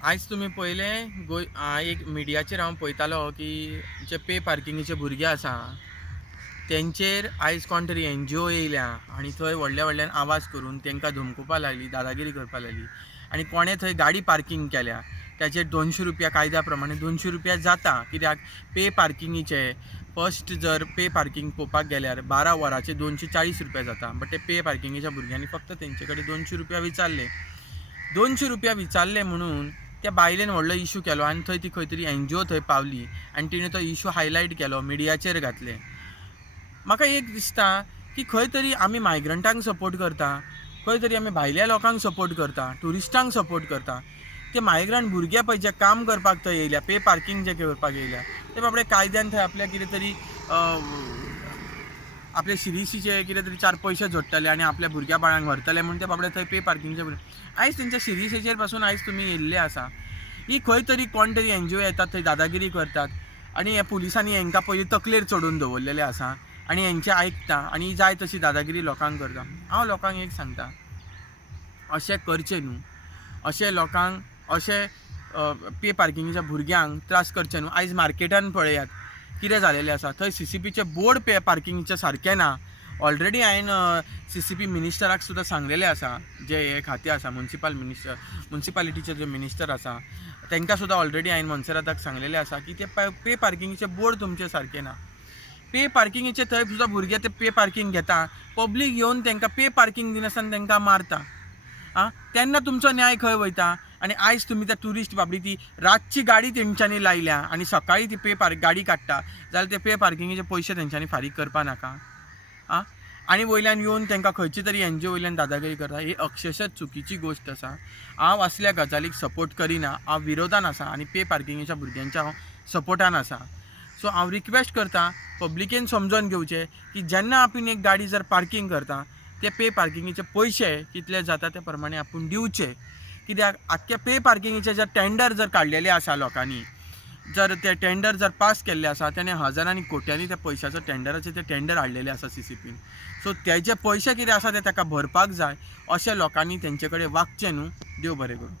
आयज तुमी पयले एक मिडियाचेर हांव पळयतालो की जे पे पार्किंगेचे भुरगे आसा तेंचेर आयज कोण तरी NGO येयल्या आनी थंय व्हडल्या व्हडल्यान आवाज करून तांकां धमकोवपा लागली, दादागिरी करपा लागली आनी कोणें थंय गाडी पार्किंग केल्या त्याचेर 200 रुपया कायद्या प्रमाणे 200 रुपया जाता कित्याक पे पार्किंगेचे फर्स्ट जर पे पार्किंग पळोवपाक गेल्यार 12 वरांचे 240 रुपया जाता बट ते पे पार्किंगेच्या भुरग्यांनी फक्त तेंचे कडेन 200 रुपया विचारले 200 रुपया विचारले म्हणून त्या बायलेन व्हडलो इशू केलो आनी थंय ती खंय तरी NGO थंय पावली आनी तिणें तो इशू हायलायट केलो मिडियाचेर घातले. म्हाका एक दिसता की खंय तरी आमी मायग्रंटांक सपोर्ट करता, खंय तरी आमी भायल्या लोकांक सपोर्ट करता, टुरिस्टांक सपोर्ट करता. ते मायग्रंट भुरगे पळय जे काम करपाक थंय येयल्या, पे पार्किंग जे करपाक येयल्या ते बाबडे कायद्यान थंय आपल्या कितें तरी आपले शिरीसीचे कितें तरी 4 पयशे जोडटले आनी आपल्या भुरग्या बाळांक व्हरतले म्हणून ते बाबडे थंय पे पार्किंगचे आयज तेंच्या शिरीसेचेर पासून आयज तुमी येयल्ले आसा. ही खंय तरी कोण तरी NGO येतात थंय दादागिरी करतात आनी हे पुलिसांनी हांकां पयलीं तकलेर चडोवन दवरलेले आसा आनी हेंचे आयकता आनी जाय तशी दादागिरी लोकांक करता. हांव लोकांक एक सांगता, अशें करचें न्हू, अशें लोकांक अशें पे पार्किंगेच्या भुरग्यांक त्रास करचे न्हू. आयज मार्केटान पळयात कितें जालेलें आसा, थंय CCPचे बोर्ड पे पार्किंगचे सारके ना. ऑलरेडी हांवें CCP मिनिस्टराक सुद्दां सांगलेलें आसा, जे हे खातें आसा म्युन्सिपालिटीचे जे मिनिस्टर आसा तांकां सुद्दां ऑलरेडी हांवें मोन्सेराताक सांगलेलें आसा की ते पे पार्किंगेचे बोर्ड तुमचे सारके ना. पे पार्किंगेचे थंय सुद्दां भुरगे ते पे पार्किंग घेता, पब्लीक येवन तांकां पे पार्किंग दिनासतना तांकां मारता. तेन्ना तुमचो न्याय खंय वयता. आनी आयज तुमी त्या ट्युरिस्ट बाबडी ती रातची गाडी तेंच्यांनी लायल्या आनी सकाळी ती गाडी काडटा जाल्यार ते पे पार्किंगेचे पयशे तेंच्यांनी फारीक करपा नाका. आनी वयल्यान येवन तांकां खंयची तरी NGO वयल्यान दादागिरी करता, ही अक्षरशः चुकीची गोश्ट आसा. हांव असल्या गजालीक सपोर्ट करिना, हांव विरोधान आसा आनी पे पार्किंगेच्या भुरग्यांच्या हांव सपोर्टान आसा. सो हांव रिक्वेस्ट करता पब्लिकेन समजून घेवचें की जेन्ना आपूण एक गाडी जर पार्किंग करता ते पे पार्किंगेचे पयशे कितले जाता ते प्रमाणे आपूण दिवचे. कित्याक आख्या पे पार्किंगेचे जर टेंडर जर काडलेले आसा लोकांनी, जर ते टेंडर जर पास केल्ले आसा, त्याने हजारांनी कोट्यांनी त्या पयशाचो टेंडराचे ते टेंडर हाडलेले आसा CCPन. सो तेजे पयशे कितें आसा ते ताका भरपाक जाय. अशें लोकांनी तेंचे कडेन वागचें न्हू. देव बरें करूं.